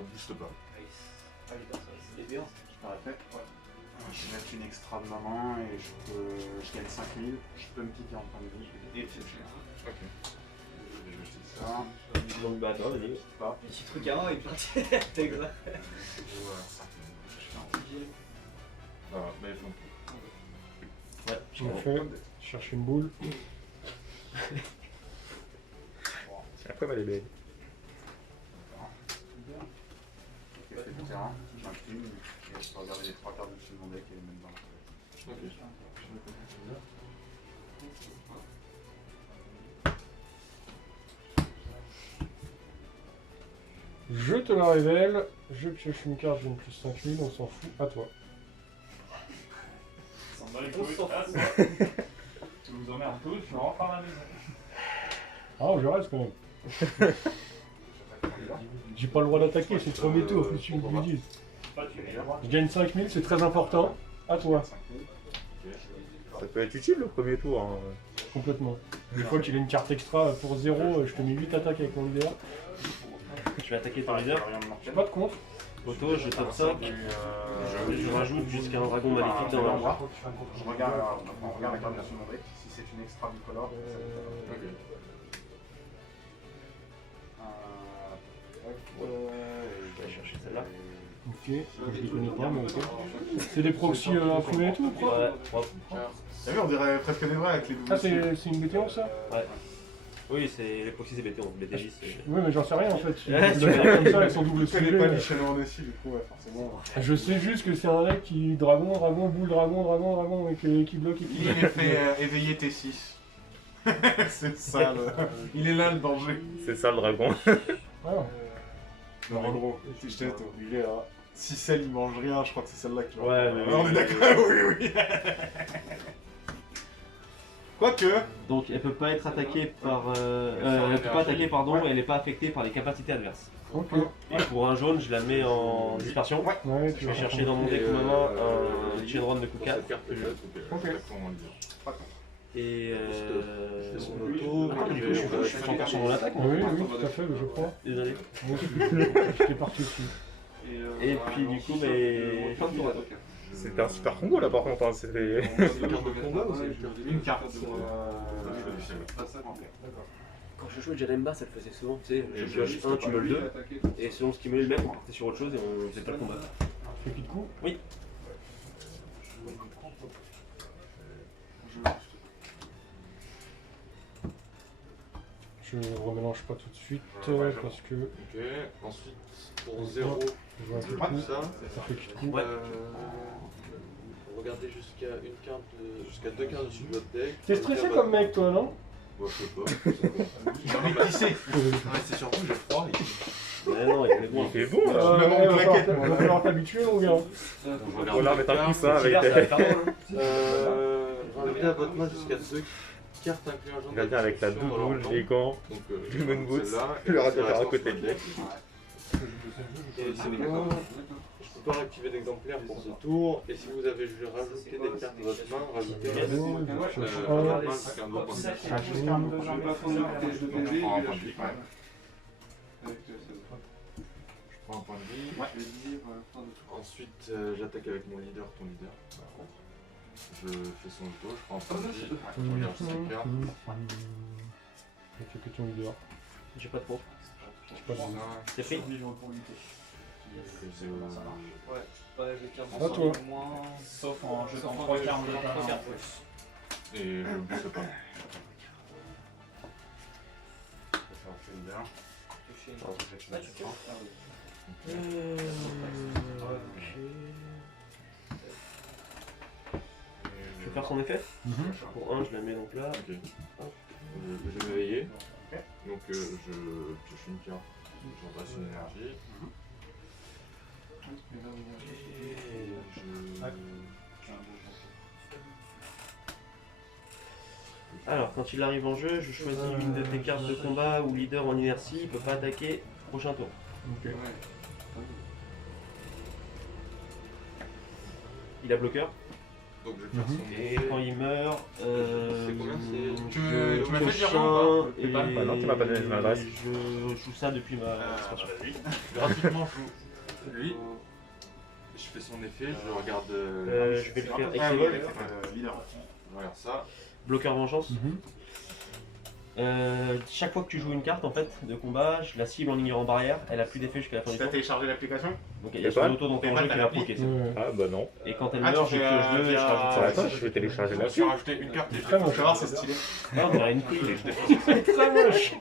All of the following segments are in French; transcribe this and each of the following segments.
booste pas. C'est bien. Je t'arrêtais. Ouais. Je vais mettre une extra de ma main et je gagne 5000. Je peux me piquer en point de vie et c'est cher. Ok. Je vais jeter ça. Donc bah attends, vas-y. Petit truc à 1 et puis t'es exact. Voilà, 5000. Je fais un petit. Ah, mais non. Ouais, je On fait, cherche une boule. Après, elle est belle. Ok, c'est du terrain. J'incline et je peux regarder les 3 cartes dessus de mon deck et les mettre dans la tête. Ok. Je te la révèle. Je pioche une carte, j'ai une plus 5000, on s'en fout. À toi. Tu vous emmerdes tous, je rentre par la maison. Ah, je reste quand même. J'ai pas le droit d'attaquer, c'est le premier tour, qu'est-ce que tu me dis? Je gagne 5000, c'est très important. À toi. 5000. Ça peut être utile le premier tour. Hein. Complètement. Des fois qu'il a une carte extra pour 0, je te mets 8 attaques avec mon leader. Tu vas attaquer ton leader. J'ai pas de contre. Auto, je top 5. Je rajoute jusqu'à un dragon maléfique dans l'arbre. Je regarde la carte dessus de mon deck. Si c'est une extra bicolore, ça Ok. Je vais chercher celle-là. Ok, je les connais pas, mais ok. C'est des proxys imprimés et tout, quoi? Ouais, propre. T'as vu, on dirait presque des vrais avec les doubles. Ah, c'est une BT11 ça? Ouais. Oui, c'est les proxys BT, on BT10. Oui, mais j'en sais rien en fait. Ouais, Il tu a connais. l'air comme ça avec son double Je connais sujet. pas les chaînons en SI, du coup, ouais, forcément. Je sais juste que c'est un deck qui dragon, dragon, boule, dragon, dragon, dragon, et qui bloque et qui Il bloque. fait éveiller T6. C'est ça, il est là le danger. C'est ça le dragon. Ah, Non, en gros, je t'ai il est là. Si celle il mange rien, je crois que c'est celle-là que tu vas. Ouais, mais on est d'accord, oui. Quoique. Donc elle peut pas être attaquée par. Elle peut pas attaquer, pardon, et elle est pas affectée par les capacités adverses. ok. Et pour un jaune, je la mets en dispersion. Ouais, tu Je vais vas chercher dans mon deck ma main un Shenron de coup 4. Cette carte que je vais couper. Ok. Exactement, on le dit. Et fais son auto. Du coup, je fais encore sur mon attaque. Oui, oui, tout à fait, je crois. Désolé. Moi aussi, j'étais parti dessus. Et puis du coup, mais. Fin de tour à toi. C'était un super combo là par contre. Hein. C'était. Une carte. Quand je jouais Jalemba, ça le faisait souvent, tu sais. Je pioche un, tu me le 2. Et selon ce qui me le même, on partait sur autre chose et on faisait pas le combat. Fais qui de coup? Oui. Je remélange pas tout de suite parce que Ok, ensuite pour 0, je vois un peu tout coup. ça. Ça fait qui de coup? Ouais. Regardez jusqu'à une carte, jusqu'à 2 cartes dessus de votre deck. T'es stressé comme mec toi, non? Moi je sais pas. J'ai envie de pisser. Ouais, c'est surtout j'ai froid. Mais non, il est bon. Il fait bon là. Même en claquette, Il va falloir t'habituer mon gars. On va mettre un coussin avec. Rajoutez à votre main jusqu'à 2 cartes incluant un jaune. Regardez avec la double, les gants, Donc, le moon boots, celle-là, le et radiateur à reste côté dans de votre lui. Et c'est bon. Je peux pas réactiver d'exemplaire pour ce tour. Et si vous avez rajouté des cartes de votre main, rajoutez Yes. un autre point de vie. Jusqu'à un deuxième plafond de je prends un point de vie. Je prends un point de vie. Ensuite, j'attaque avec mon leader, ton leader. Je fais son auto, je prends un point de vie. Je regarde 5 cartes. C'est que ton leader. J'ai pas de contre. J'ai pas de C'est pris. À toi. Sauf en jetant 3 cartes de ta main. Et je booste pas. Ça fait une bien. Je vais faire son effet. Mhm. Pour 1, je la mets donc là. Ok. Je vais m'éveiller. Donc je pioche une carte. J'en passe une énergie. Alors, quand il arrive en jeu, je choisis une de tes cartes de combat ou leader en inertie, il peut pas attaquer prochain tour. Ok. Il a bloqueur. Donc je vais faire son Et quand il meurt, C'est combien, Tu mets m'as fait dire prochain. non, hein. Et Bah non, tu m'as pas donné mon adresse. je joue ça depuis ma expansion. Gratuitement, je joue lui. Je fais son effet, je regarde. Je vais le faire Ah oui, Excel. leader. Je regarde ça. Bloqueur vengeance. Mhm. Chaque fois que tu joues une carte en fait de combat, je la cible en ignorant barrière, elle a plus d'effet jusqu'à la fin du Tu as tour. téléchargé l'application? Donc il y a Et son pas auto dans ton Et jeu pas qui t'as va l'appli proquer. Ouais. Ah bah non. Et quand elle Ah, meurt, tu je fais, pioche 2 et je via- rajoute Ah, ça. attends, je vais télécharger Je la me suis rajouté une carte et Très moche. Tu vas voir, c'est stylé. Ah, on dirait une couille. je défausse Très moche.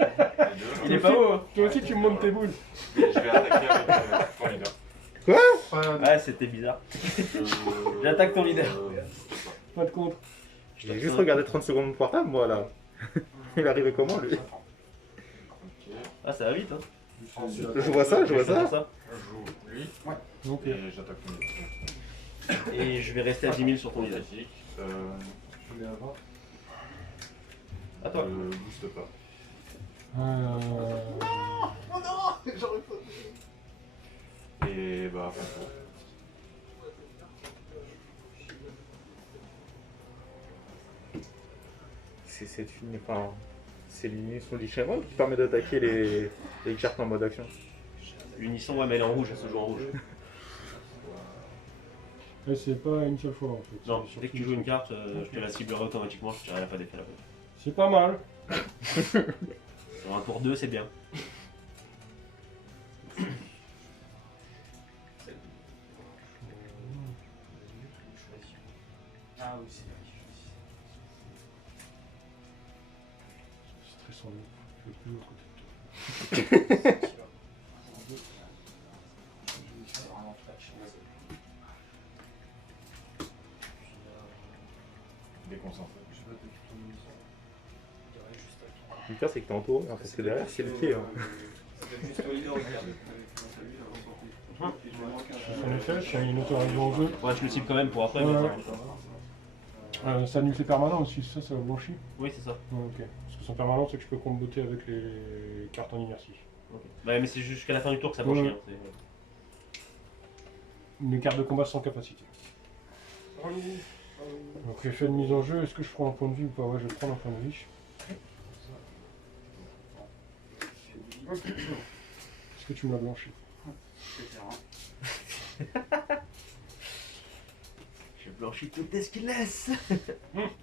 Il est pas haut hein. Toi aussi, tu me montes tes boules. et je vais attaquer avec ton leader. Ouais, c'était bizarre. J'attaque ton leader. Pas de contre. J'ai juste regardé 30 secondes de portable, moi là. Il est arrivé comment lui? Ok. Ah, ça va vite hein. Ensuite, Je vois ça, je vois Je vais faire ça. je joue lui Ok. et j'attaque ton leader. Et je vais rester à 10 000 sur ton leader. Magnifique. À toi. Booste pas. Oh non! J'aurais pas. Et bah, fin de tour. C'est cette fine, enfin, c'est l'unisson du schéma qui permet d'attaquer les cartes en mode action. L'unisson, ouais, mais elle est en rouge, elle se joue en rouge. Et c'est pas une seule fois en fait. Non, C'est dès que tu surtout- joues une carte, je te la ciblerai automatiquement, je dirai elle a pas d'effet là-bas. C'est pas mal. Sur un tour 2, c'est bien. Ah oui, c'est C'est stressant. Je veux plus l'autre côté de toi. vraiment flash. Déconcentré. Le pire, c'est que t'es entouré, hein, parce que derrière, c'est le pied. Hein. En effet, je suis une auto arrivée en jeu. Ouais, je le cible quand même pour après. Ouais. mais- Ça annule ses permanents aussi, ça blanchit. Oui, c'est ça. Ouais, ok. Parce que son permanent, c'est que je peux comboter avec les cartes en inertie. Ok. Ouais, mais c'est jusqu'à la fin du tour que ça blanchit. Ouais. Hein. c'est- Les cartes de combat sans capacité. Donc effet de mise en jeu, est-ce que je prends un point de vie ou pas? Ouais, je vais prendre un point de vie. Est-ce que tu me l'as blanchi? Je blanchis toutes les qu'il laisse.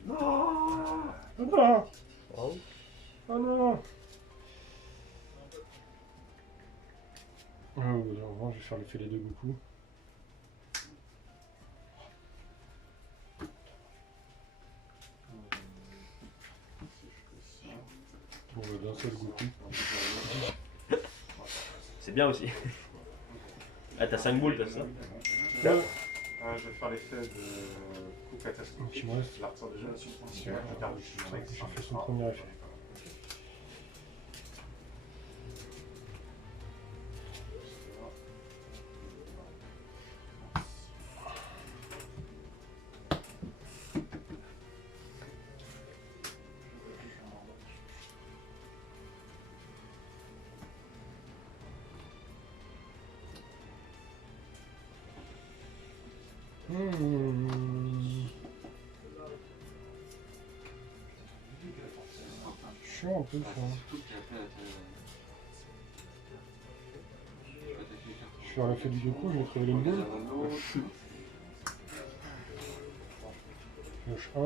Non. Ah non. Bravo. Ah non. En revanche, je vais faire l'effet des deux Goku. Bon, bah, d'un seul Goku. C'est bien aussi. Ah, t'as 5 boules, t'as ça. Ouais. Je vais faire l'effet de coup catastrophique. Il me reste- Je la retire déjà. Je garde mon ex. J'ai fait son premier effet. Chiant un peu ça. Je vais faire l'effet du Goku, je vais trouver une boule. Pioche 1,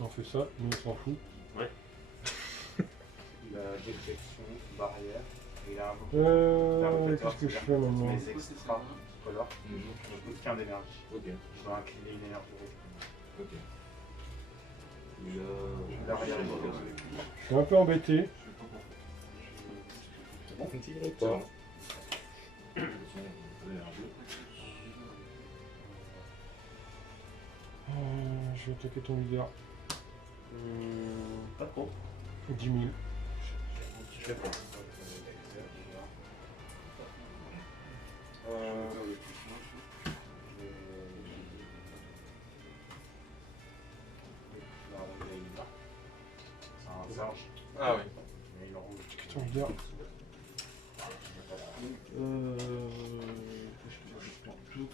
on fait ça, mais on s'en fout. La détection, barrière. Et là, un Qu'est-ce que je fais maintenant? Les extra color. Je coûte qu'un d'énergie. Ok. Je dois incliner une énergie. Ok. L'arrière est mauvaise. Je suis un peu embêté. Pas. Je vais attaquer ton leader. Pas trop. 10 000. Je fais pas. C'est un singe. Ah oui. Mais il est rouge. Attaquer ton leader.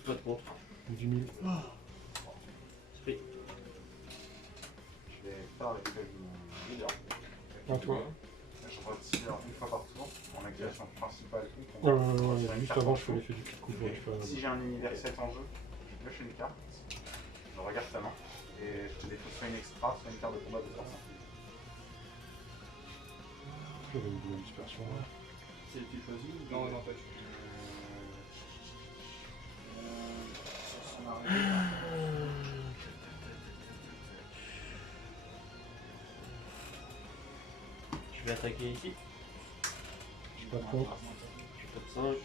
Pas de contre. 10 000. C'est pris. Je vais faire l'effet de mon leader. À toi. Je retire une fois par tour mon activation principale. Juste avant, je fais l'effet du coup. Si j'ai un universel en jeu, je pioche une carte, je regarde ta main et je te défausse soit une extra, soit une carte de combat de force. J'avais une bonne dispersion. C'est tu choisis ou... Non, non, pas du tout. Sur son arrivée. Je vais attaquer ici. Je suis pas contre. Je fais 5.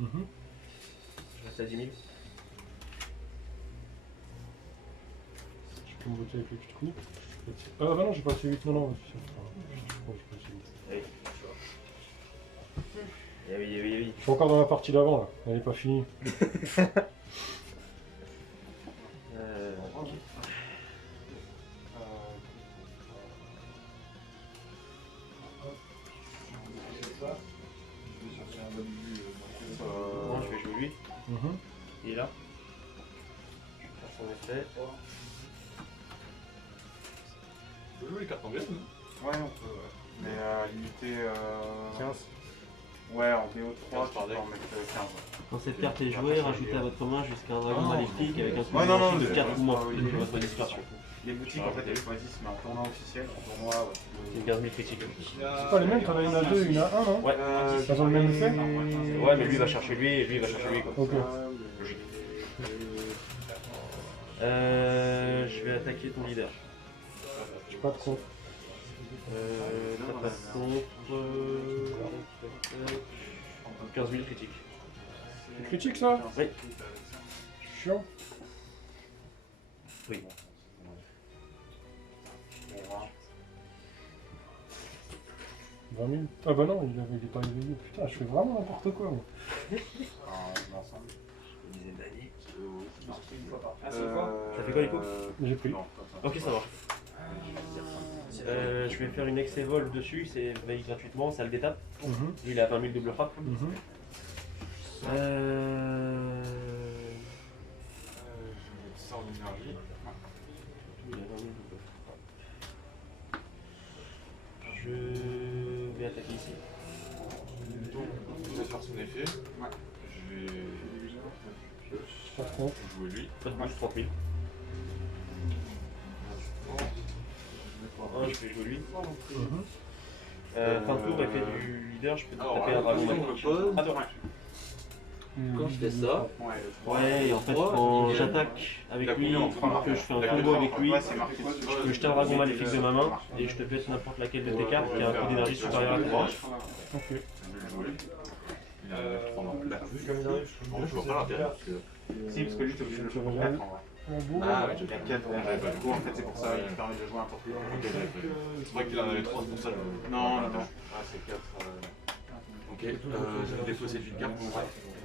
Je reste à 10 000. Je peux me voter avec le petit coup. Ah bah non, j'ai pas assez vite. Non, non, je crois que j'ai pas assez vite. Allez. Eh oui, eh oui, eh oui. Je suis encore dans la partie d'avant là. Elle est pas finie. Ok. Je vais chercher un bonne vue. Bon, je vais jouer lui. Il est là. Je vais faire son effet. On peut jouer les cartes anglaises, non? Ouais, on peut, ouais. Mais limité. 15. Ouais, en BO3, 15 tu par peux deck. en mettre 15. Quand cette carte est jouée, rajoutez à votre main jusqu'à un dragon Ah, maléfique avec un Ouais, non, non, de mais- 4 ou moins oui, depuis oui, votre dispersion. Les boutiques, en fait, elles choisissent, mais en tournoi officiel, en tournoi, ouais. C'est une 15 000 critique. C'est pas les mêmes, t'en as une à 2 et une à 1, non? Ouais. Elles ont le même effet? Ouais, mais lui va chercher lui et lui va chercher lui quoi. Ok. Logique. Je vais attaquer ton leader. Je suis pas de contre. Ça passe contre 15 000 critiques. C'est critique ça? Oui. Chiant. Oui. 20 000. Ah bah non, il est pas éveillé. Putain, je fais vraiment n'importe quoi moi. L'ensemble. Une dizaine d'années. Ah, c'est quoi Ça fait quoi, Nico J'ai pris. Ok, ça marche. Je vais faire une ex-evol dessus, c'est veille gratuitement, ça le détape. Il a 20 000 double frappe. Je vais mettre ça en énergie. Il a 20 000 double frappe. Je vais attaquer ici. Donc, il va faire son effet. Je vais Pas de contre. jouer lui. Pas de bouche, 30 000. Je vais jouer lui. Fin de tour, effet du leader, je peux te taper un dragon maléfique. Ah, de rien. Quand je fais ça, Ouais, et en fait, quand j'attaque avec lui, que je fais un combo avec lui, je peux jeter un dragon maléfique de ma main et je te pète n'importe laquelle de tes cartes qui a un coût d'énergie supérieur à 3. Ok. Je vais le jouer. Il a 3 mains. Bon, je vois pas l'intérêt parce que. Si, parce que lui, t'es obligé de le jouer pour 4 en vrai. Ah ouais, Il y a 4, du coup, en fait, c'est pour ça qu'il permet de jouer un peu plus. c'est vrai qu'il en avait 3, c'est pour ça que je. Non, non, ah, c'est 4. Ok, je vais défausser d'une carte pour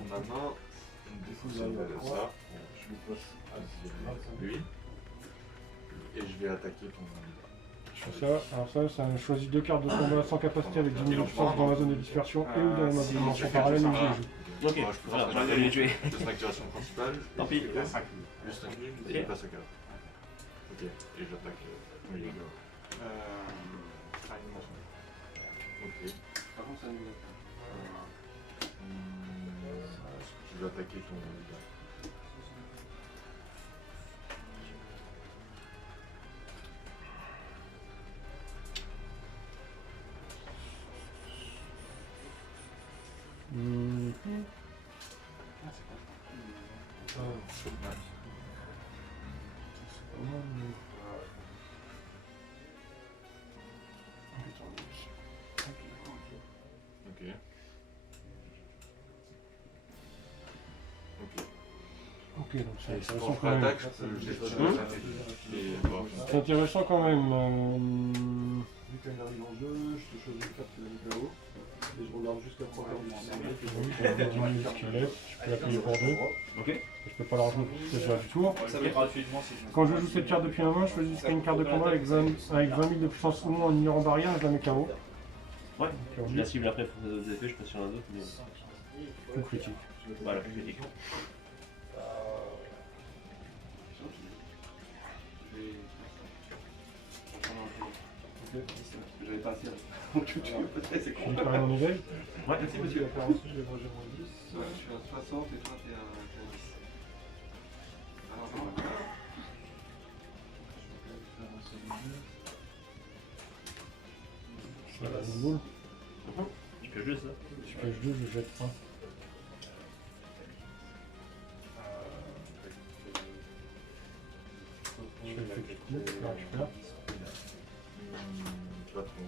ma main. Je vais défausser ça. Lui. Et je vais attaquer ton. Je fais ça. Alors ça choisit 2 cartes de combat sans capacité avec 10 000 de puissance dans la zone de dispersion et ou dans la dimension parallèle où j'ai joué. Ok, Moi, je peux voilà, faire j'aurais dû les tuer. de son activation principale. Tant pis. Il a 5 Plus 5 000, et Ok. je passe à 4. Ok, et j'attaque. Oui, les gars. Ok. Par contre, ça nous Je vais attaquer ton leader. Ok. Ok, donc c'est Et intéressant pour quand même. l'attaque, je défausse. Et bon, C'est intéressant quand même. Vu qu'elle arrive en jeu, je te choisis une carte qui va mettre là-haut. Et je regarde jusqu'à 3 cartes Oui, j'ai 10 000 squelettes, je peux l'appuyer pour 2. Ok. Je peux pas la rajouter c'est déjà du tour. Ça va gratuitement si je Quand je joue cette carte depuis la main, je choisis une carte de combat avec 20 000 de puissance ou moins en ignorant barrière, je la mets KO. Ouais, je la cible après pour les autres effets, je passe sur un autre. Mais... Coup critique. Voilà, je critique. J'avais pas assez. Donc tu peut-être c'est Tu dis pas rien en nouvelle? Ouais, Merci monsieur. La faire aussi, je vais manger moins 10. Je suis à 60 et toi t'es à 10. Alors non. Ça va, une boule. Je pioche 2 ça. Je pioche 2, je jette 1. Je fais le petit coup, je le récupère. Pas trop.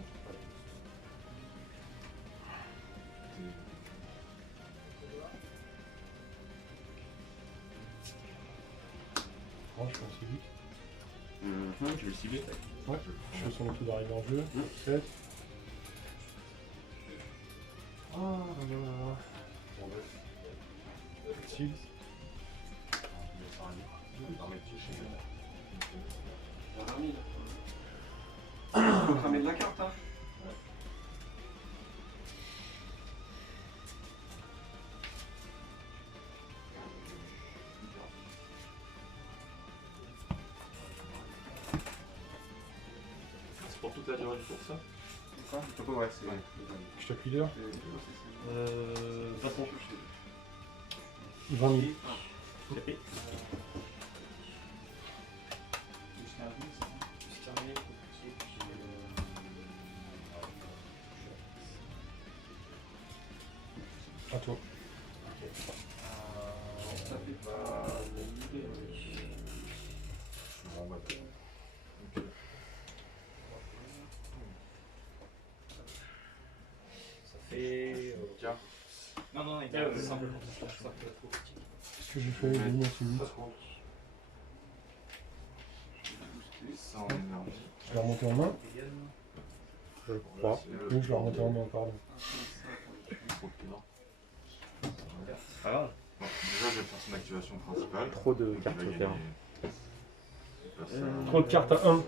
Oh, je pense que c'est vite. Je vais le cibler. Ouais, je fais son tout d'arrivée en jeu. 7. Oh là là. Cible. Faut cramer de la carte, hein. C'est pour toute la durée du tour ça? Ouais, c'est. Je tape leader. Pas trop. 20 000. Tapé. À toi. Ça fait pas. Et. Non, il y a simplement ça. Qu'est-ce que j'ai fait? J'ai mis un suivi. Ça en énergie. Je l'ai remonté en main. Je crois. Oui, je l'ai remonté en main, pardon. Pas grave. Bon, déjà, je vais faire son activation principale. Trop de Donc, cartes il va au terrain. gagner- Trop de cartes à 1. 5,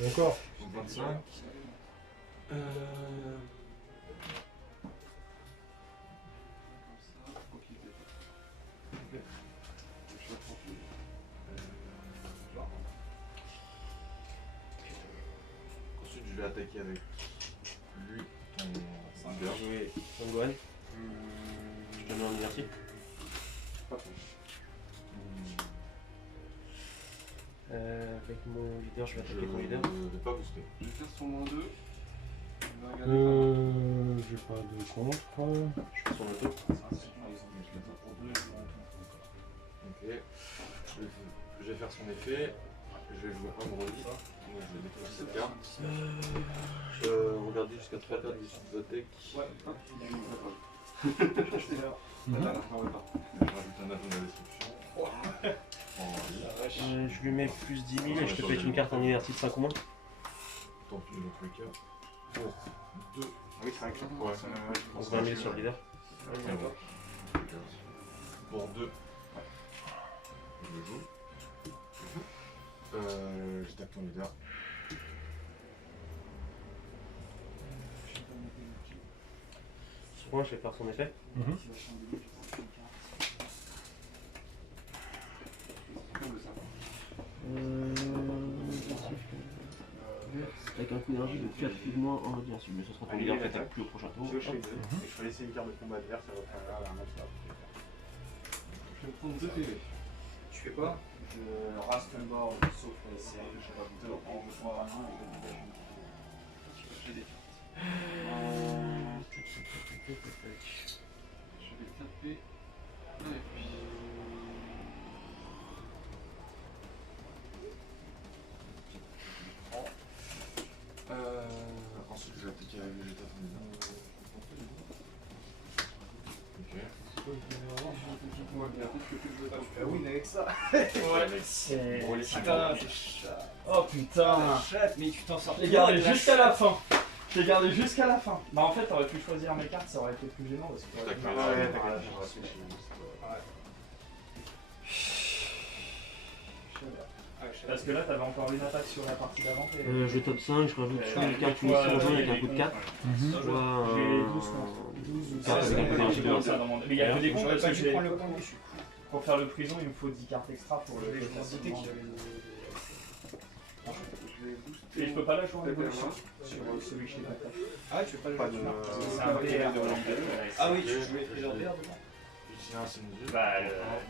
Et encore. donc 25. Ensuite, je vais attaquer avec lui en Bien joué. Sangwan. Je te mets en inertie. Avec mon leader, je vais attaquer ton leader. Je vais pas booster. Je vais faire son moins 2. J'ai pas de contre. Je fais son auto. Ok. Je vais faire son effet. Je vais jouer un Brody. Donc je vais découvrir cette carte. Je regardais jusqu'à 3 cartes dessus de votre deck. Ouais, Je rajoute un atout de la destruction. Je lui mets plus 10 000 et je te pète une carte en inertie de 5 ou moins. Tant pis, dans tous les cas. Pour 2. Oui, c'est vrai que Ouais, On se 20 000 sur le leader. Pour 2. Je joue. Je tape ton leader. Soin, je vais faire son effet. Avec un coup d'énergie de 4 ou moins en radiation. Mais ce sera ton leader peut-être plus au prochain tour. Je vais laisser une carte de combat adverse, ça va faire un match là. Je vais prendre 2 PV. Tu fais quoi? Je rase un board sauf les séries, je sais pas, 2 en 3 à 1 et je dégage une carte. Je fais des cartes. Je vais taper. Et puis. Ensuite, je vais attaquer avec le Jetta Tornado. Ok. Oui, mais avec ça. Bon, les Putain, oh putain. Mais tu t'en sors. Je l'ai gardé jusqu'à la fin. Je l'ai gardé jusqu'à la fin. Bah en fait, t'aurais pu choisir mes cartes, ça aurait été plus gênant parce que t'aurais pu... Parce que là, t'avais encore une attaque sur la partie d'avant. Je top 5, je rajoute sur les cartes mission jaune avec un coup de 4. Soit J'ai 12 carte avec un coup de 1. mais il y a que des cons parce que Je prends le point dessus. pour faire le prison, il me faut 10 cartes extra pour le Je m'en doutais qu'il y avait Et je peux pas la jouer en évolution sur celui que je t'ai pas fait. Ah, tu veux pas le Pas jouer de. Parce que c'est un VR de l'anglais. Ah oui, tu jouais déjà VR dedans. J'ai un CM2. Bah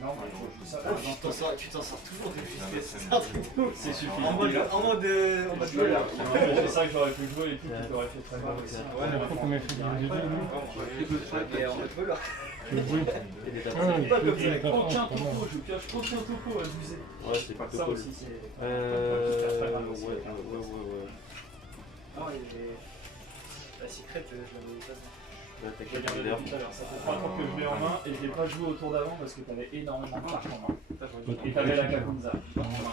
non, mais il faut jouer ça. Tu t'en sors toujours depuis Ah, ce c'est c'est un truc de ouf. C'est suffisant. En mode voilà. C'est ça que j'aurais pu jouer et tout, qui t'aurait fait très mal aussi. Ouais, mais faut qu'on ait fait du DD, lui. Et en mode voleur. Tu veux jouer Et des tapes. Ah, il Pas faut comme qu'il ça. ait pas Aucun faim, pas mal. topo, je pioche aucun topo abusé. Ouais, c'est pas Ça cool. aussi, c'est. Ouais. Non, la secrète, je l'avais pas. Je regardais depuis tout à l'heure, ça fait 3 tours que je l'ai en main et je l'ai pas joué au tour d'avant parce que t'avais énormément de cartes en main. Et t'avais la Kakunza.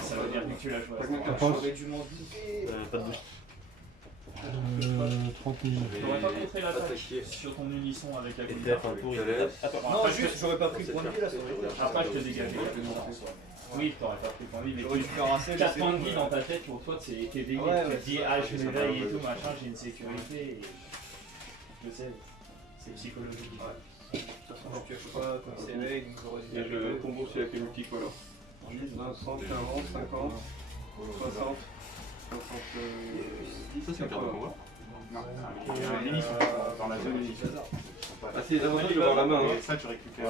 Ça veut dire que tu l'as joué à ce moment-là. J'aurais dû m'en douter. Pas de boost. 30 minutes. T'aurais pas montré l'attaque sur ton unisson avec la Et Kakunza. faire un tour, il Non, juste, j'aurais pas pris point de vie là, ça aurait été. Après, je te dégageais. Oui, t'aurais pas pris ton vie, mais J'aurais dû faire un save. 4 points de vie dans ta tête, pour toi, c'est tes dégâts. Ouais, Tu ouais, te dis, c'est ah, ça. je m'éveille et tout, machin, j'ai une sécurité. Et... Je sais, c'est psychologique. De toute façon, je pioche pas comme c'est mec, donc j'aurais dû. Et le combo c'est avec les multiples alors. 10, 20, 30, 40, 50, 60, 70, Ça, c'est un carte de combat. dans la zone unique. Ah, c'est les avantages de voir la main. Hein. Ça tu récupères.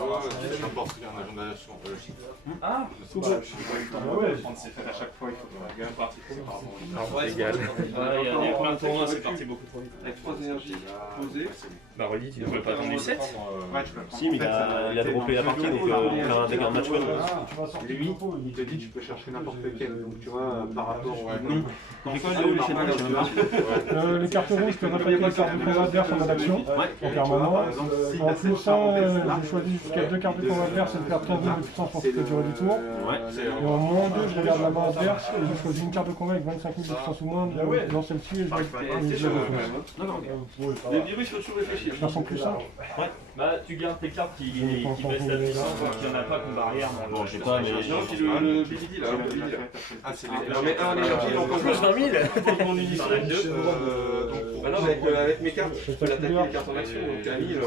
N'importe quel agent d'agression. Ah, Je sais pas, je suis pas eu le temps de prendre ses fêtes à chaque fois, il faut que la gamme partie trop par rapport Ouais, Égal. il y a plein de tournois, c'est parti beaucoup trop vite. Avec 3 énergies posées. Bah, Rolly, tu Tu veux pas ton 7 Ouais, tu peux le prendre. Si, mais il a droppé la partie, donc faire un dégât match win. Tu vas sortir Lui, le topo, il te dit tu peux chercher n'importe lequel, donc tu vois, par rapport au Ouais. nom. Quand les cartes rouges, tu peux attaquer les cartes de combat adverse en action, en permanent. En plus, j'ai choisi jusqu'à 2 cartes de combat adverse et de faire 15 de puissance pour toute la durée du tour. Et en moins 2, je regarde la main adverse et je choisis une carte de combat avec 25 000 de puissance ou moins dans celle-ci et je Les virus, il faut toujours réfléchir. de façon plus simple. Bah, tu gardes tes cartes qui baissent la puissance, donc il n'y en a pas qu'on barrière. Bon, je sais pas, mais. Non, puis le BDD là, le BDD là. Ah, c'est les. J'en mets un en énergie, donc Plus 20 000 pour mon unisson. Bah non, avec mes cartes, je peux l'attaquer les cartes en action, donc Camille,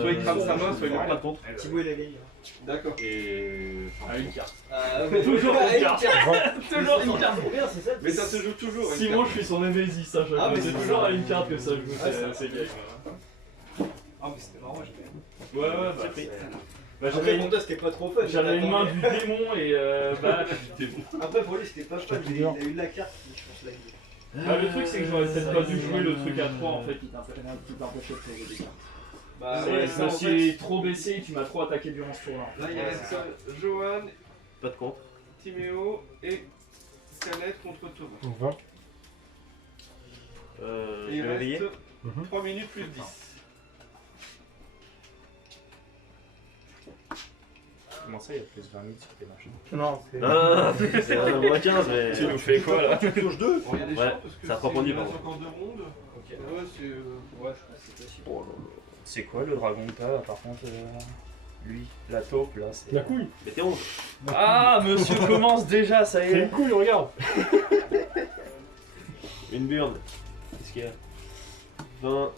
soit il crame sa main, soit il ne pas de contre. Thibaut il a gagné. D'accord. Et. À une carte. Toujours une carte. Toujours une carte. C'est bien, c'est ça. Mais ça se joue toujours. une Simon, carte. je suis son Némésis, ça, je Ah, mais c'est c'est toujours ça. à une carte que ça joue, Ah, c'est gay. Ah, mais c'était marrant, j'ai gagné. Ouais, bah. Bah, Après, j'avais mon dos c'était pas trop fun. j'avais une main du démon et bah. Après, pour lui, c'était pas fun. Il a eu la carte, je pense, là. Bah, le truc, c'est que j'aurais peut-être pas dû jouer le truc à 3 en fait, qui t'empêchait de poser des cartes. Bah, Je ouais, me ça, en fait. suis trop baissé et tu m'as trop attaqué durant ce tour-là. Là, il reste Johan, Pas de contre. Timéo et Scarlett contre Thomas. Donc 20. Je Et il vais réveiller. reste 3 minutes plus 10. Comment ça, il y a plus 20 000 sur tes machins? Non, c'est. Ah, c'est un moins 15, mais. Tu nous fais quoi là? Pioche 2 Il y a des Ouais, chances parce que ça a 3 points de vie, il reste pardon. encore 2 rondes. Ouais, c'est. Ouais, je crois que c'est possible. C'est quoi le dragon que t'as par contre lui, la taupe là, c'est. La couille. Mais t'es 11. Ah, monsieur commence déjà, ça y C'est est. une couille, regarde. Une burne. Qu'est-ce qu'il y a 20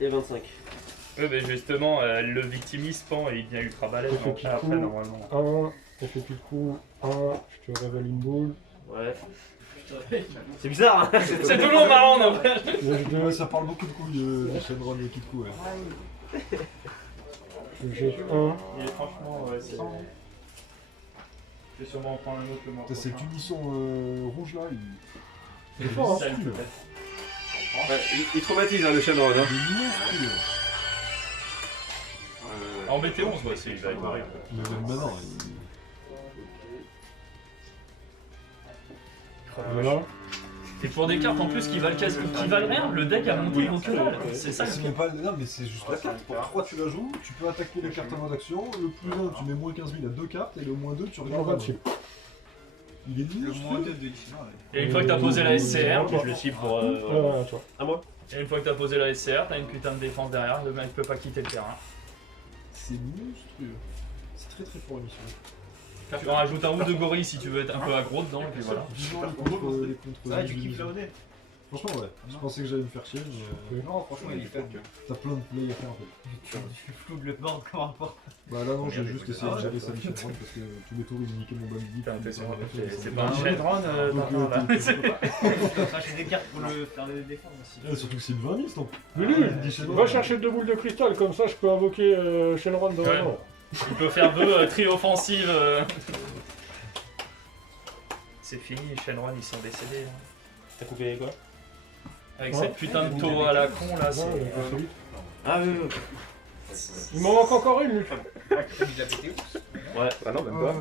et 25. Ouais, mais justement, le victimise pan et il devient ultra balèze Ok, donc petit après coup. normalement. 1, effet de coup, 1, je te révèle une boule. Ouais. C'est bizarre, hein. C'est toujours marrant, n'empêche. Lèche 2, Ouais, ça parle beaucoup de couilles de Shenron et Kitku. Ouais. je jette 1. Et franchement, ouais, c'est. Je vais sûrement en prendre un autre le mois T'as cet prochain. unisson rouge là, Il est fort, hein. Celle, ce peut-être. Il traumatise le Shenron. il est monstrueux. En BT11, moi, c'est il va être horrible. Mais maintenant, Voilà. Et pour des cartes en plus qui valent rien, le deck a monté au que dalle. C'est ça le c'est pire. même pas. Non, mais c'est juste la carte. Pour 3, tu la joues, tu peux attaquer les cartes en mode action. Le plus 1, tu mets moins 15 000 à 2 cartes. Et le moins 2, tu Je regardes. regarde dessus. Il est Le moins 2 monstrueux. de Ishima. Et une fois que t'as posé la SCR, Je le cible pour. Toi. À moi. et une fois que t'as posé la SCR, t'as une putain de défense derrière, le mec peut pas quitter le terrain. C'est monstrueux. C'est très très fort, l'émission. Tu en rajoutes un ou deux gorilles si tu veux être un peu aggro dedans, et puis voilà. Ah, tu kiffes la OD. Franchement, ouais. Je pensais que j'allais me faire chier, mais. Non, franchement, il est fun. T'as plein de plays à faire en fait. Tu floues le board comme un porte. Bah là, non, j'ai juste essayé de gérer ça avec Shenron parce que tous les tours ils me niquaient mon bandit. C'est pas un Shenron, J'ai des cartes pour le faire le défendre aussi. Surtout que c'est une 20 donc. Lulu, va chercher 2 boules de cristal, comme ça je peux invoquer Shenron dans la main. Il peut faire 2 tri-offensives. C'est fini, Shenron ils sont décédés. T'as coupé quoi? Avec cette putain de taureau à la con là, c'est. Ah oui, Il m'en manque encore une, lui. Il l'a pété où? ouais. Bah non, même pas.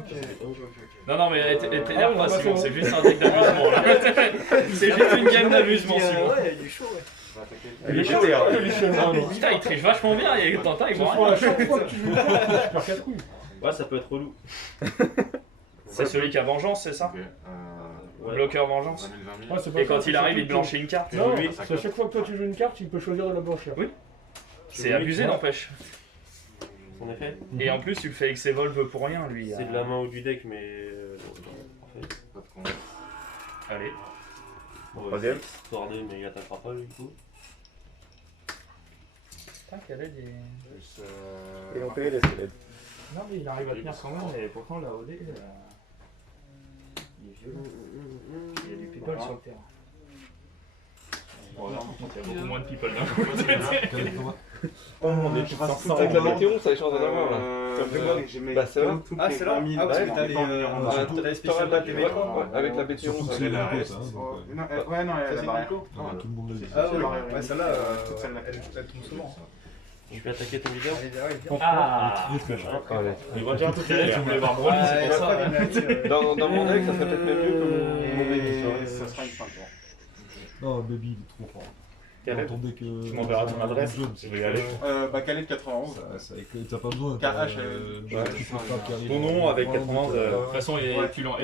Non, non, mais t'énerve pas, Simon, c'est juste un deck d'amusement là. C'est juste une game d'amusement, Simon. Ouais, il est chaud, ouais. Il est chaud, d'ailleurs. Putain, il triche vachement bien, il est tentant, il voit À rien. chaque fois que tu joues une carte, tu perds 4 couilles. Ouais, ça peut être relou. C'est celui qui a vengeance, c'est ça? Ouais. Bloqueur vengeance. Ouais, c'est pas Et ça, quand c'est il arrive, surtout il blanchit une carte. Non, Oui. c'est à chaque fois que toi tu joues une carte, il peut choisir de la blanchir. Oui. C'est abusé, n'empêche. En effet. Et en plus, tu le fais Exevolve pour rien, lui. C'est de la main ou du deck, mais. Parfait. Allez. Bon, Troisième. Tordé, mais il attaquera pas du coup. Putain, quel est des. Et on paye les squelettes. Non, mais il arrive à tenir quand même, et pourtant la OD. Il est violent. Il y a du people sur le terrain. Bon, non, il y a beaucoup moins de people d'un coup. On est avec la météo, ça a changé d'avoir là. Bah ça va. Ah, c'est là? Ah, parce que t'as les spéciales de TV3. Avec la météo, Surtout que ça c'est va. la ça. Ouais, non, elle a la barrière. Tout le monde l'a dit. Ah, ouais, celle-là, elle tombe souvent. Tu peux attaquer ton leader. Ah! Il va déjà tout Tu voulais voir Broly, c'est pour ça. Dans mon deck, ça serait peut-être même mieux que mon baby. Ça sera une fin de tour. Non, baby, il est trop fort. Caleb, Dans ton deck, tu m'enverras ton adresse, je vais y aller. Bah, Calais de 91. T'as pas besoin. KH, Mon nom avec 91. De toute façon, tu Et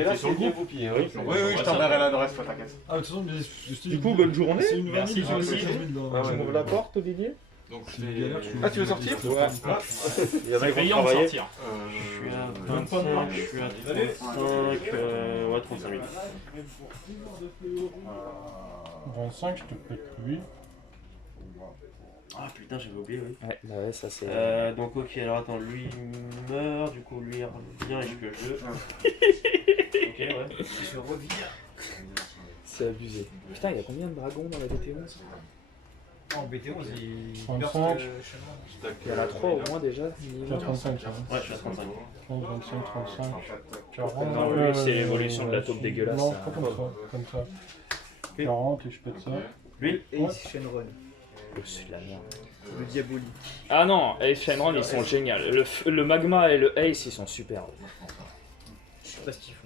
là, l'as sur le groupe. Oui, Oui, je t'enverrai l'adresse, toi, t'inquiète. Ah, de toute façon, Du coup, bonne journée. c'est une Merci, vanille, toi aussi. Je m'ouvre la porte, Olivier. Donc C'est une galère, Ah, tu veux sortir? Ouais. Il y en a C'est qui vont payant de travailler. sortir. Je suis à 25, je suis à 35, ouais 35 minutes. En 5, je te pète lui. Ah putain, j'avais oublié, oui. Ouais, bah ouais, ça c'est. Donc ok, alors attends, lui il meurt, du coup lui il revient et je pioche 2. Ok, ouais. Je reviens. C'est abusé. Putain, il y a combien de dragons dans la BT11? En BT11, il 35. Il y en a 3 au moins déjà. Tu as 35, ça. Ouais, je suis à 35. 30, 25, 35, 40. Non, lui, c'est l'évolution de la taupe dégueulasse, Non, ça. pas comme ça. Comme ça. 40 et je pète ça. Lui? Ace Shenron. C'est de la merde. Le diabolique. Ah non, Ace Shenron ils sont géniaux. Le Magma et le Ace ils sont super. Je sais pas ce qu'ils font.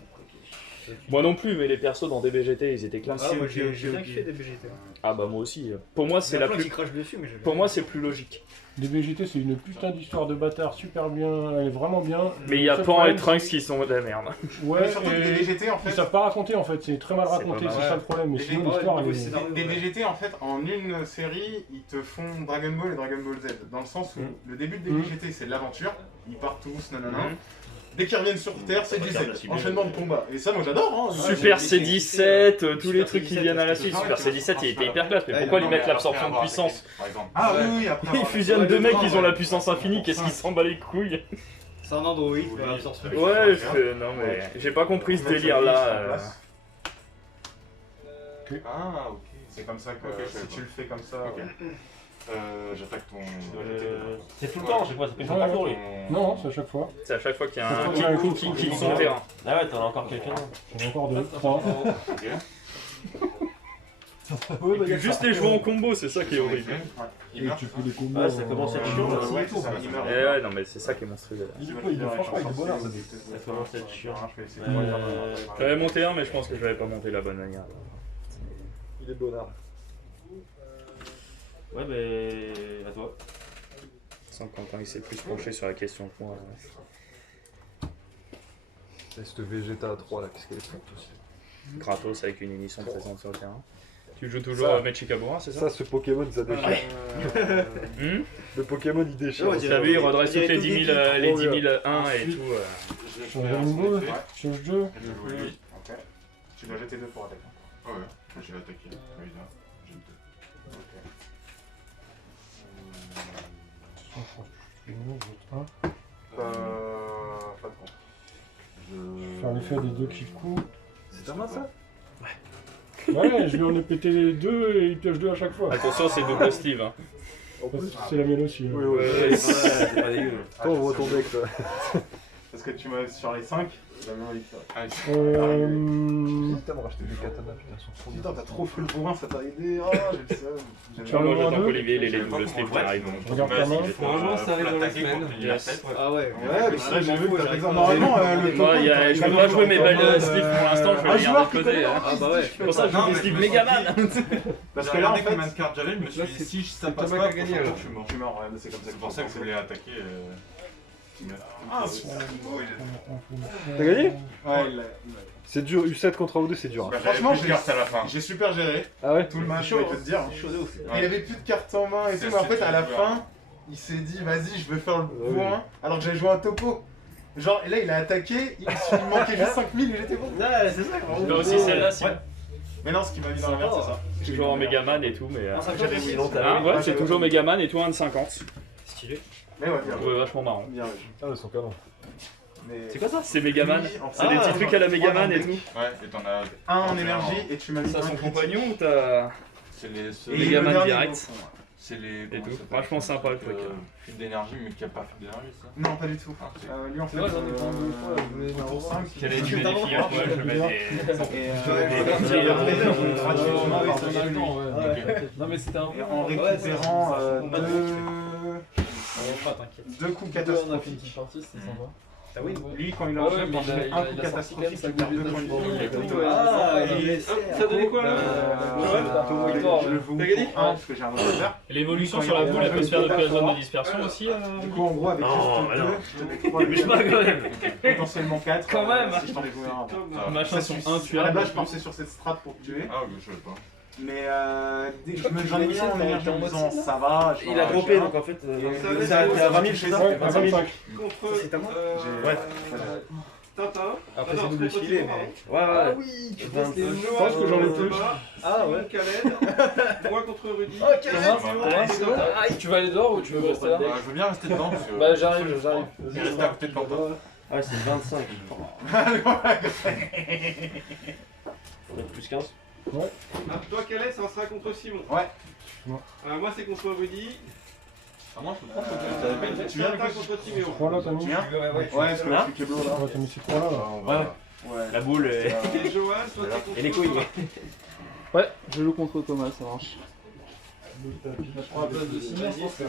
Moi non plus, mais les persos dans DBGT ils étaient classe. Ah, moi j'ai bien kiffé des BGT. Ah bah moi aussi. Pour moi c'est Il y a la plein plus. qui crachent dessus, mais j'aime Pour moi c'est plus logique. DBGT, c'est une putain d'histoire de bâtard super bien. Elle est vraiment bien. Mais il y a Le seul Pan et problème, Trunks qui sont de la merde. Ouais, Mais surtout que des et VGT, en ils fait. savent pas raconter en fait, c'est très mal C'est raconté, pas c'est mal. ça le problème. Mais Et sinon les- l'histoire elle ouais, est. c'est- Des VGT, en fait, en une série, ils te font Dragon Ball et Dragon Ball Z. Dans le sens où le début des VGT, c'est l'aventure. Ils partent tous, nanana. Dès qu'ils reviennent sur Terre, c'est du Z. Enchaînement de combat. Et ça, moi j'adore. Hein. Super C17, tous les trucs qui viennent à la suite. Super C17 il était hyper classe, mais pourquoi lui mettre l'absorption de puissance? Par exemple. Ah oui, après. Ils fusionnent deux mecs, ils ont la puissance infinie, qu'est-ce qu'ils s'en bat les couilles? C'est un Android, absorption. Ouais, non mais j'ai pas compris ce délire là. Ah, ok. C'est comme ça que si tu le fais comme ça. Ok. J'attaque ton. C'est tout le temps, je sais pas, ça fait pas pour lui. Non, c'est à chaque fois. C'est à chaque fois qu'il y a Chaque un fois qu'il y a un coup qui quitte son terrain. Ah ouais, t'en as encore quelqu'un. J'en ai encore 2, 3. Ok. Et puis juste les jouer en combo, c'est ça qui est horrible. Il Et meurt. tu fais des combos. Ah, ça commence à être chiant, là. Ouais, c'est ça, il meurt. Et ouais, non mais c'est ça qui est monstrueux là. Il est franchement, il est bon là, ça dit. Ça commence à être chiant. Je vais essayer Euh, de faire J'avais monté un, mais je pense que je l'avais pas monté la bonne manière. Il est bonnard. Ouais, bah. À toi. Sans Quentin, il s'est plus penché sur la question que moi. C'est cette Vegeta à 3 là, qu'est-ce qu'elle est forte aussi. Kratos avec une unisson présente sur le terrain. Tu joues toujours Ça. à Mechikabura, c'est ça? Ça, ce Pokémon, ça déchire. Le Pokémon, il déchire. Ouais, T'as vu, il redresse toutes les dirait 10 000, tout les trop 10 bien. 001 et tout. vais Sur faire Dragon son Ball, effet. pioche 2. Je vais jouer lui. Ok. Tu dois jeter 2 pour attaquer. Ah ouais, je vais attaquer. Oui, là, j'ai 2. Ok. Pas trop. Je vais faire l'effet des 2 qui coupent. C'est pas ça? Ouais, je lui en ai pété les 2 et il pioche 2 à chaque fois. Attention, c'est double Steve. Hein. C'est la mienne aussi. Oui, oui, c'est pas dégueu. Toi, on voit ton deck, toi. Parce que tu m'as sur les 5, j'ai jamais envie de faire. Ah, Putain, on racheter des katanas, putain, ils sont trop Putain, t'as trop fait le bourrin, ça t'a aidé. Ah, j'ai le seum. Faire le Moi, moins j'attends 2. qu'Olivier ait les double Steve qui arrivent. Je regarde ta main. Normalement, ça arrive dans la semaine. Yes. Ah ouais. Ouais, mais c'est vrai, j'ai vu que t'as fait ça. Normalement, le Moi, je peux pas jouer mes balles Steve pour l'instant, je vais les garder de côté. Hein. Ah bah ouais. C'est pour ça que je joue des Steve Megaman. Parce que là, en fait, combien de cartes j'avais, je me suis dit si ça passe pas, gagné, je alors. suis mort. tu meurs, ouais, c'est comme ça. C'est pour ça que je voulais attaquer. Ah, T'as gagné? Ouais, C'est dur, U7 contre AO2, c'est dur. Bah, franchement, j'ai carte à la fin. j'ai super géré Ah ouais? tout le match, je peux te dire. Ouais. Il avait plus de cartes en main et C'est tout, mais en fait, à la assez fin, il s'est dit, vas-y, je veux faire le oui. point, alors que j'avais joué un topo. Genre, et là, il a attaqué, il manquait juste 5000 et j'étais bon. Ouais, c'est ça. Je dois aussi celle-là, si. Ouais. Mais non, ce qui m'a mis dans la merde, c'est ça. Je suis toujours en Megaman et tout, mais. J'ai réussi. Ah ouais, c'est toujours Megaman et tout 1 de 50. Stylé. Mais ouais, bien Ouais, vachement marrant. Bien joué. Ah, ils sont canons. Mais... C'est quoi ça? C'est Megaman. Oui, en fait. C'est des petits trucs à la Megaman et tout. Ouais, et t'en as. Un en énergie et tu m'as mis T'as un son critique. compagnon ou t'as. C'est les. Et Megaman le dernier direct. au fond, ouais. C'est les. Et comment tout. ça s'appelle, Vachement sympa, le truc. Fuite d'énergie, mais qui a pas fuite d'énergie, ça. Non, pas du tout. Ah, c'est- Lui, en fait, Ouais, j'en ai pas deux fois, je voulais tour 5, Quel est le défi? Moi, je mets Non mais c'était un. Et en récupérant deux coups On a fait une catastrophiques. petite partie, c'était sympa. Ah oui, lui quand il a Ouais, enchaîné, mais quand il met il un a coup sorti catastrophique, quand même il perd deux sa points de gueule. vie. Ah, il est. Ça donnait quoi là Je le joue T'as gagné pour 1 parce que j'ai un adversaire. L'évolution sur la boule, elle peut se faire depuis la zone de dispersion aussi. Du coup, en gros, avec juste 2, Bouge pas quand même. potentiellement 4. Quand même. Si je t'en ai joué un avant. Machin sont À la intuables. base, je pensais sur cette strat pour tuer. Ah, mais je savais pas. Mais j'en ai mis un en énergie en me disant ça va. Il a droppé donc en fait. T'es à 20 000 chez ça. Ouais, à 25. Contre. C'est à moi. Ouais. Voilà. Tintin. Après, c'est non, double contre filet, Timon, mais. Ouais, ouais. oui, tu penses que Je pense que j'en ai plus. Ah ouais. Khaled. Moi contre Rudy. Oh, Khaled, c'est bon. Tu vas aller dehors ou tu veux rester là? Je veux bien rester dedans parce que. Bah, j'arrive. Je vais rester à côté de Panta. Ouais, c'est 25. Plus 15. Ah, toi Khaled, ça sera contre Simon. Ouais. Moi c'est contre Rudy. Ah, moi, je peux prendre. Tu viens Tintin contre Timéo. 3 là, t'as mis. Tu viens Ouais, parce que je suis Keblo là. Ouais, t'as mis ces 3 là. Ouais. La boule Et Johan, toi t'es contre. et les couilles. Ouais, je joue contre Thomas, ça marche. À la place de Simon, je pense que.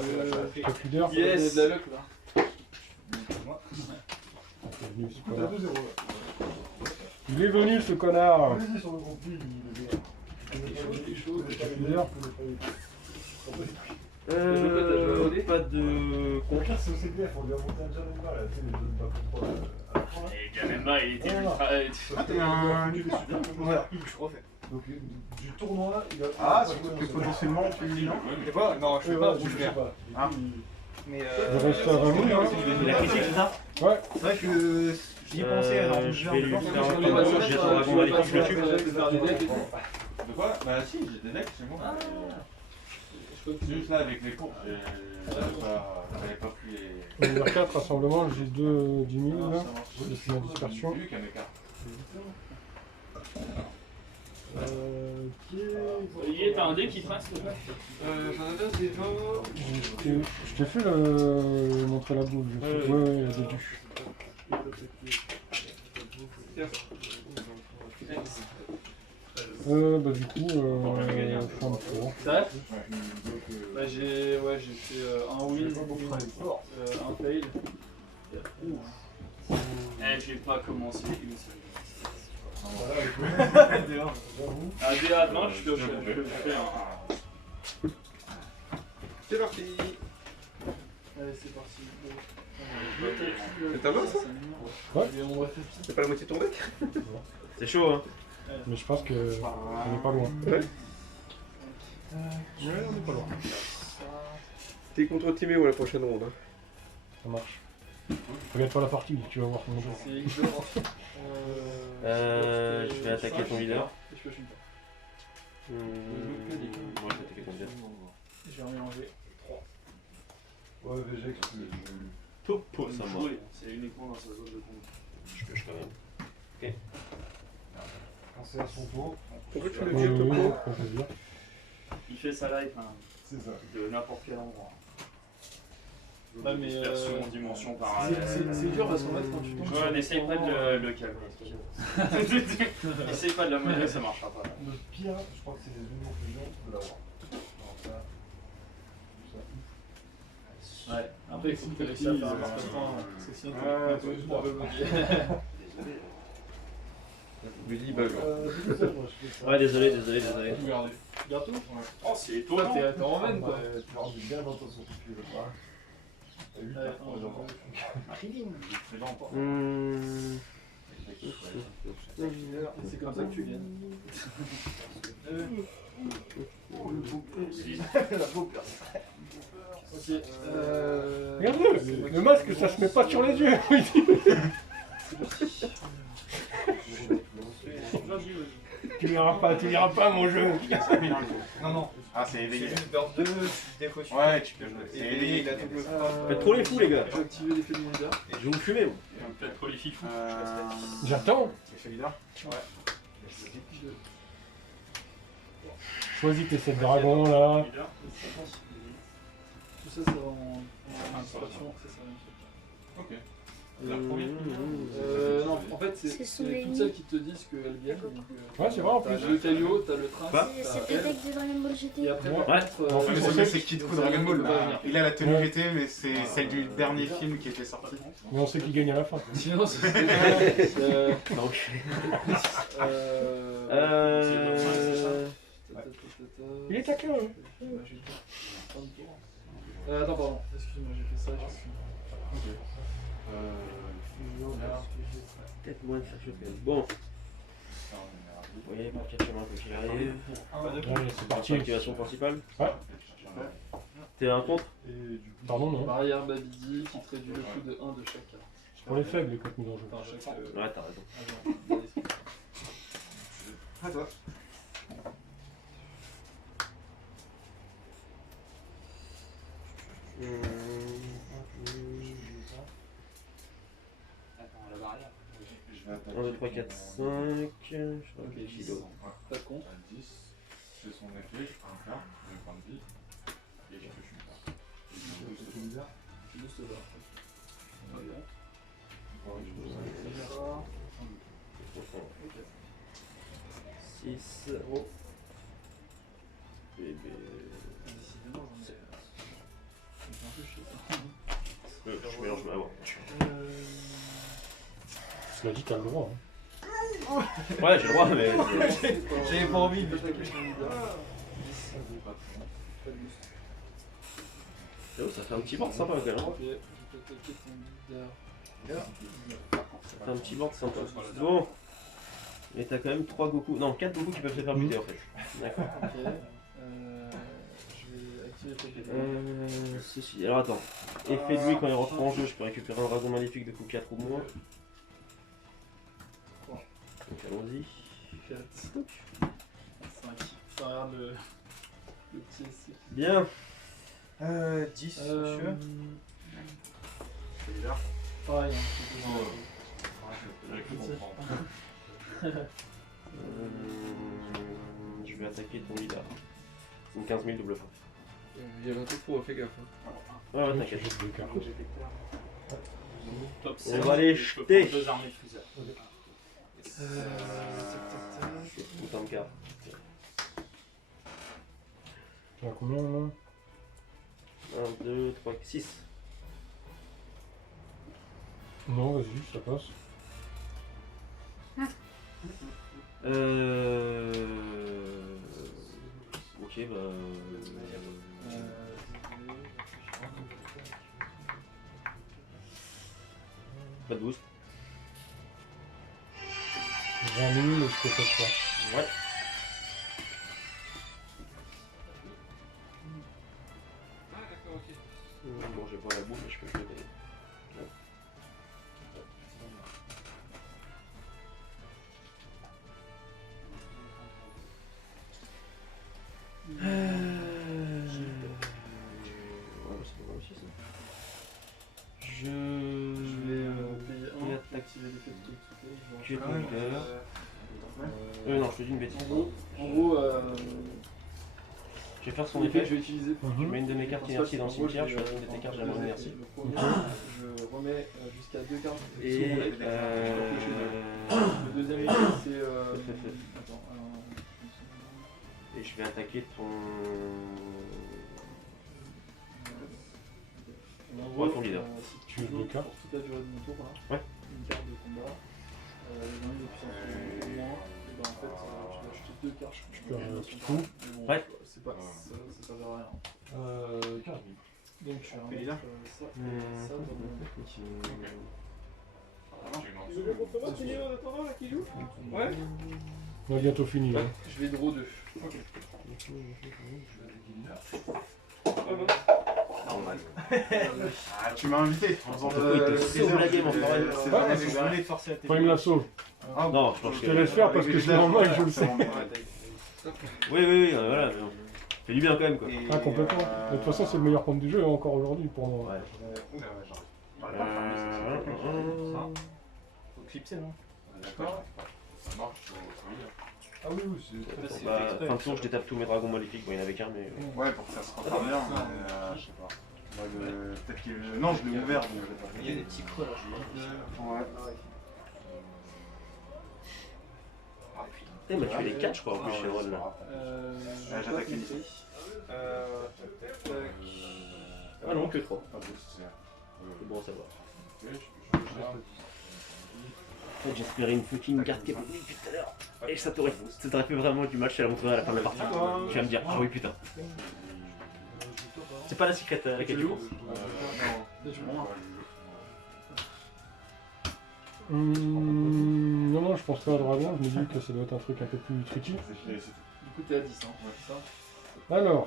T'as plus d'air. Yes. de la luck là. Il est venu ce connard. Vas-y sur le contenu, il est bien. T'as plus d'air. Pas de Au pire, c'est au CDF, on lui a monté un Janemba là, tu sais, les jeunes pas contre. Et Janemba, il était ultra. Ah, t'es un. Voilà, je refais. Donc, du tournoi, il a. Ah, surtout que potentiellement tu dis non. T'es pas. Non, je fais pas rouge vert. Ah. Mais Il reste à 20 000 hein. la critique, c'est ça? Ouais. c'est vrai que j'y ai pensé à rouge Je vert. vais lui faire un combo, j'ai ton dragon maléfique, je le tue. De quoi? Bah, si, j'ai des decks chez moi. C'est juste là avec les cours, j'avais pas pris les. Numéro 4, rassemblement, j'ai 2 10 000 là. Et puis en dispersion. J'ai vu qu'il y a mes cartes. Olivier, t'as un dé qui trace? J'en avais déjà. Je t'ai fait montrer la boule. Ouais, il y a des dus. Bah du coup, fin de tour. Ça bah, j'ai fait un win, un fail. J'ai pas commencé une seule. Un dé à 20, je fais un. C'est parti. Allez, c'est parti. C'est ta main ça Ouais. C'est pas la moitié de ton deck? C'est chaud, hein. Mais je pense que on est pas loin. Ouais. Ouais, on est pas loin. T'es contre Timéo la prochaine ronde. Hein. Ça marche. Regarde pas la partie, tu vas voir comment C'est Igor. Je vais attaquer ton leader. Et je pioche une carte. Moi, je vais attaquer ton leader. Je vais en mélanger 3. Ouais, VG, Topo, ça moi. C'est uniquement dans sa zone de combat. Je pioche quand même. quand c'est à son tour, Pourquoi tu Oui, le vieux oui, topo on peut dire. Il fait sa life hein, c'est ça. de n'importe quel endroit. Ouais, mais Dispersion, dimension parallèle. C'est dur parce qu'en fait, quand tu tombes. Ouais, n'essaye pas de le calmer. Essaye pas de la monnaie, ça marchera pas. Le pire, je crois que c'est les unions fusion de l'avoir. Alors ça, ça. Ouais, après, il faut que tu réussisses à faire un temps, parce que sinon, tu vas un peu bloqué. Buddy bug. Ouais, désolé. Tout garder. Garde tout. Oh, c'est Toi, étonnant. t'es en veine, quoi. Tu leur dis bien longtemps sur tout le pas. T'as 8 cartes pour les enfants. C'est comme ça que tu gagnes. Ok. Regarde-le, le masque ça se met pas sur les yeux. Tu liras pas mon jeu. Non, non. Ah, c'est éveillé. Dans 2, des fois, Ouais, tu peux jouer. C'est éveillé. il a double frappe. Faites trop les fous, les gars. Je vais activer l'effet de mon leader. Je vais vous fumer, vous. Peut-être trop les fifous. J'attends. Effet leader. Choisis tes 7 dragons là. Tout ça, c'est en inspiration, c'est ça. Ok. La première non, en fait, c'est son toutes ennemi. celles qui te disent qu'elles viennent. Ouais, c'est vrai en T'as plus. le Calio, t'as le Trace, Quoi C'est t'as le elle. deck de Dragon Ball GT. Et après, par Ouais. contre, En fait, Mais c'est c'est Kid Kou Dragon Ball. Il a la tenue Ouais. GT, mais c'est celle du dernier film qui était sorti. Mais on sait qui gagne à la fin. sinon, c'est. Donc, Il est taquin. Hein. Attends, pardon, excuse-moi, j'ai fait ça. peut-être moins de faire chose. Bon. Vous voyez, par quel chemin faut qu'il arrive. Allez, c'est parti. Activation principale. Ouais. T'es un contre. Et du coup, Pardon, non. Barrière Babidi qui te réduit le coût de 1 de chaque carte. C'est pour les faibles les coupes nous en jeu. Enfin, chaque. Ouais, t'as raison. À toi. Attends, la barrière. Je vais attaquer. 1, 2, 3, 4, 5. Je réfléchis d'autres. Pas de contre. À 10. C'est son effet, je prends une carte, je vais prendre 10. Et je pioche une carte. Et je booste tout. Juste là. Ouais, je booste. 6. Oh. Bébé. Décidément, j'en ai. C'est un peu chiant. Je mélange ma voix. Cela dit, t'as le droit. Hein. Ouais, j'ai le droit, mais. J'avais pas envie de attaquer son leader. J'avoue, ça fait un petit board sympa quand même. Ok, je peux attaquer ton leader. Ça fait un petit board sympa. Bon. Et t'as quand même 3 Goku. Non, 4 Goku qui peuvent se faire buter en fait. D'accord. Ok. Je vais activer l'effet de Ceci. Alors attends. Effet de lui quand il rentre en jeu, je peux récupérer un dragon maléfique de coup 4 ou moins. Donc allons-y. 4. 5. Ça regarde le petit SC. Bien. 10, monsieur. Pareil, hein. Je vais attaquer ton leader. C'est une 15 000 double frappe. Il y a un truc pour fais gaffe. Ouais, ouais, t'inquiète. J'ai deux cartes. Top On va les jeter. 2 armées freezer. Autant de cartes. Tu as combien là 1, 2, 3, 6. Non, vas-y, ça passe. Ok, bah. Pas de boost. 20 000 et je peux faire ça. Ouais. Bon, je vais pas la bouffe, mais je peux le donner. es ton leader. Non, je te dis une bêtise. En gros, Je vais faire son l'effet effet. que je vais utiliser. Je mets une de mes cartes inertie dans le cimetière, je choisis une de tes cartes, j'aimerais inertie. Je remets jusqu'à 2 cartes. Et le deuxième effet, c'est. Attends, et je vais attaquer ton. Ton leader. Si Tu veux deux cartes pour toute la durée de mon tour, là, Ouais. une carte de combat, une de puissance au moins, et ben en fait, tu vas acheter 2 cartes. Tu peux avoir un petit coup. Ouais. C'est pas, ça sert à rien. 15 000. Donc je vais remettre ça et ça dans mon. Ouais. On a bientôt fini. Hein. Je vais draw 2. Normal. Ah, tu m'as invité en faisant sauve la game, encore une. C'est pas je voulais te forcer à Enfin, il me la sauve. Non, je pense Je te laisse faire parce que je suis en main et je le sais. Oui, voilà. Mais bon. Fait du bien quand même quoi. Ah, complètement. De toute façon, c'est le meilleur compte du jeu encore aujourd'hui pour moi. Faut clipser, non? D'accord. Ça marche sur Ah oui, oui, c'est. Fin de tour, je détape tous mes dragons maléfiques. Bon, il y en avait qu'un, mais. Ouais, pour que ça se retarde bien. Je sais pas. Peut-être qu'il. Non, je l'ai ouvert. Donc Il y a des petits creux là, je crois. Ouais. Il m'a tué les 4, je crois, en plus, chez Ron là. J'attaque une ici. Ah non, que 3. Ah bon, c'est C'est bon à savoir. En fait, j'espérais une fucking carte qui est venue depuis tout à l'heure. Et ça t'aurait fait vraiment du match, je te la montrerai à la fin de la partie. Tu vas me dire, ah oui putain. C'est pas la secrète à laquelle tu penses. Non, je pense pas à dragon, je me dis que ça doit être un truc un peu plus tricky. Du coup, t'es à 10, hein. C'est ça. Alors,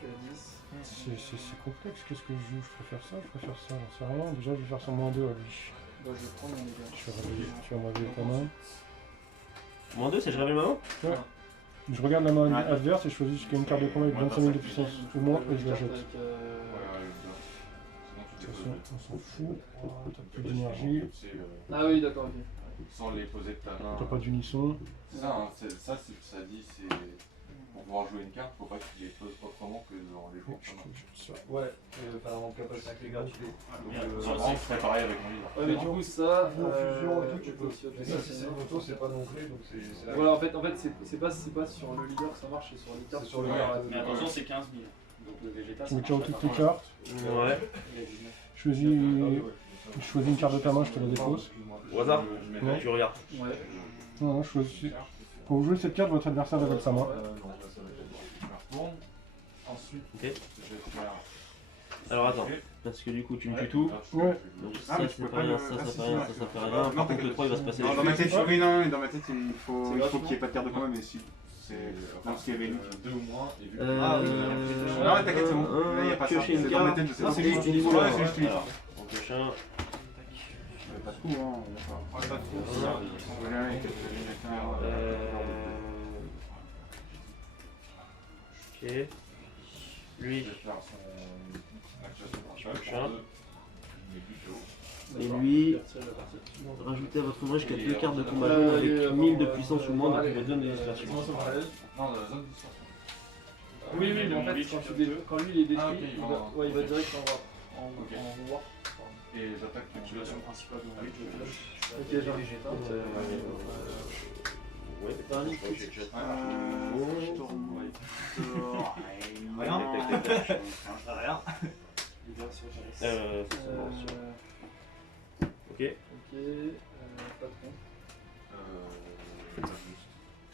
T'es à 10. c'est complexe, qu'est-ce que je joue? Je préfère ça, j'en sais rien. Déjà, je vais faire son moins 2 à lui. Bah, je vais prendre mon dégât. Tu vas me réveiller ta main. Moins 2, c'est je réveille ma main? Ouais. Je regarde la main adverse et je choisis jusqu'à une carte de combat avec 25 000 de puissance ou moins et je la jette. On s'en fout, t'as plus d'énergie, Ah oui, d'accord, ok. Sans les poser de ta main. t'as pas d'unisson. C'est ça, hein, ça dit, c'est pour pouvoir jouer une carte, faut pas que tu les poses autrement que dans les joueurs. Ouais, par exemple, capacité gratuite. On ferait pareil avec mon livre. Ouais, mais du coup, ça. Fusion et tout, tu peux. Mais ça, si c'est une auto, c'est pas non plus, donc c'est la. Voilà, en fait c'est pas sur le leader que ça marche, c'est sur les cartes. C'est sur le Mais attention, c'est 15 000. Donc le végétal. Tu me tiens toutes tes cartes. Ouais. Je choisis une carte de ta main, je te la dépose. Au hasard? Ouais. Tu regardes. Ouais. Non, je choisis. Pour jouer cette carte, votre adversaire dévoile sa main. Ensuite, Ok. je vais faire. Alors attends, parce que du coup tu me tues tout. Ouais. Donc Ah, ça mais c'est tu peux pas pas rien, le- ça ah, ça si, fait rien, si, ça ça fait non, rien. Par contre t'inquiète. le 3 il va se passer les Non, dans cheveux. ma tête, oui, non, dans ma tête, il faut qu'il n'y ait pas de carte de combat, mais si. C'est. Non, parce qu'il y avait une. 2 ou moins, et vu que. Non, t'inquiète, c'est bon. Là, il n'y a pas ça. Piocher une C'est dans ma carte. tête, je sais Non, pas. c'est juste une Ouais, fois. c'est juste une. Alors, on pioche un. Pas de coup, hein. Pas de coup. Ok. Lui. Je vais faire son activation principale. Prochain. Mais plus haut. Et lui, rajoutez à votre main jusqu'à 2 cartes de combat longue avec 1000 de puissance ou moins depuis votre zone de dispersion. Non, dans la zone de dispersion. Oui, mais en fait, quand lui il est détruit, Ah, ok, il va direct en Ok. war. Et j'attaque l'activation principale de mon Ok, j'ai un végétal. Ouais, T'as un je lit crois que j'ai déjà Rien. Rien. Ok. Ok, patron.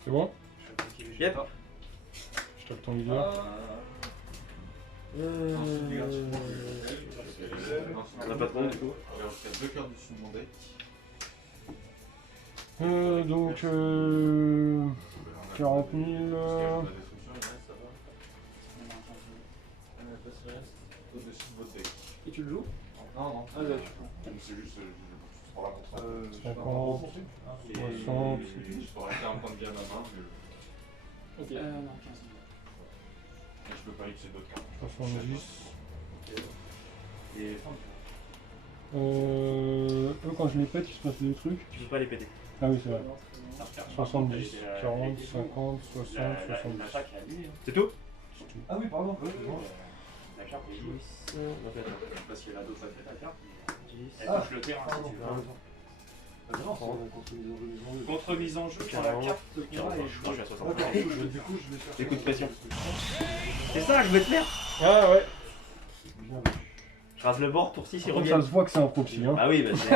C'est bon? Yep. Je tape ton leader. On a pas de monde du coup. J'ai jusqu'à 2 cartes dessus de mon deck. Donc 40 000. Au-dessus de votre deck. Et tu le joues? Non, non. Ah, là, tu prends. C'est juste. Je prends la contre. 50, 60. Je peux arrêter un point de vie à ma main, mais Ok. je peux pas utiliser d'autres cartes. 70. Et eux, quand je les pète, il se passe des trucs. Tu peux pas les péter. Ah oui, c'est vrai. 70, 40, 50, 60, 70. C'est tout? Ah oui, pardon. La carte est jouée. Parce qu'il y a la dose à la carte. Elle Ah, touche le terrain si tu veux. Ah non, c'est Contre mise en jeu, quand la carte de combat est jouée. Je suis à 60. d'accord, du coup, je vais faire. Des coups de pression. C'est ça que je veux te faire. Ah ouais. Je rase le bord pour 6, il Par contre, revient. ça se voit que c'est un proxy. Hein. Ah oui, bah c'est.